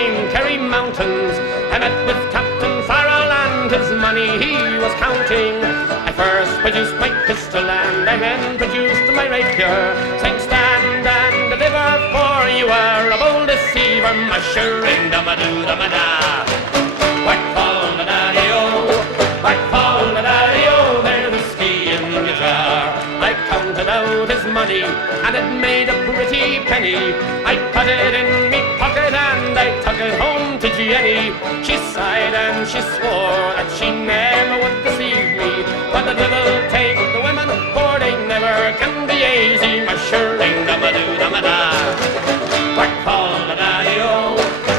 Main Kerry mountains. I met with Captain Farrell and his money he was counting. I first produced my pistol and I then produced my rapier, saying stand and deliver, for you are a bold deceiver, mushering da-ma-doo-da-ma-da. Whack fall the daddy-o, whack fall the daddy-o, there's whiskey in the jar. I counted out his money and it made a pretty penny. I put it in me pocket and I took it home to Jenny. She sighed and she swore that she never would deceive me, but the devil take the women, for they never can be easy, mushering da-ma-doo-da-ma-da. Whack fall the daddy-o,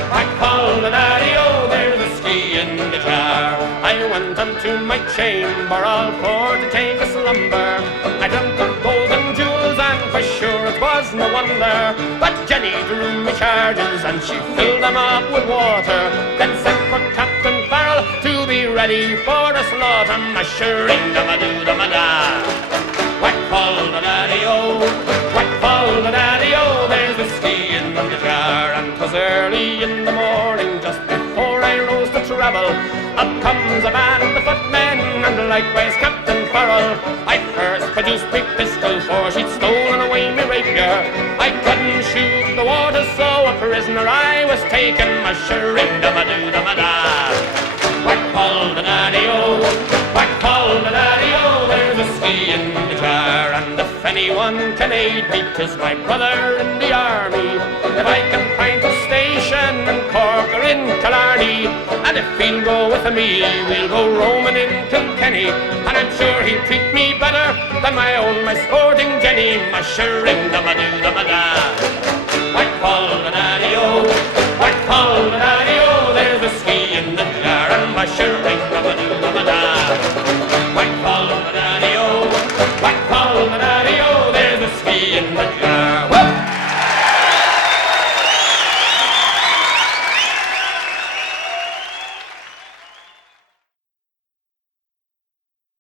whack fall the daddy-o, there's whiskey in the jar. I went unto my chamber all for to take a slumber. I dreamt of gold and jewels and for sure it was no wonder, but Jenny drew me charges and she filled them up with water, then sent for Captain Farrell to be ready for the slaughter, mushering da-ma-doo-da-ma-da. Whack fall the daddy-o, whack fall the daddy-o, there's whiskey in the jar. And 'twas early in the morning, just before I rose to travel, up comes a band of footmen and likewise Captain Farrell. I first produced my pistol, for she'd stolen away me rapier. I couldn't shoot the water, so a prisoner I was taken, mushering da-ma-doo-da-ma-da. Whack fall the daddy-o, whack fall the daddy-o, there's whiskey in the jar. And if anyone can aid me, 'tis my brother in the army. If I can find a station in Cork or in Killarney, and if he'll go with me, we'll go roaming in Kilkenny, and I'm sure he'll treat me better than my sporting Jenny, mushering da-ma-doo-da-ma-da.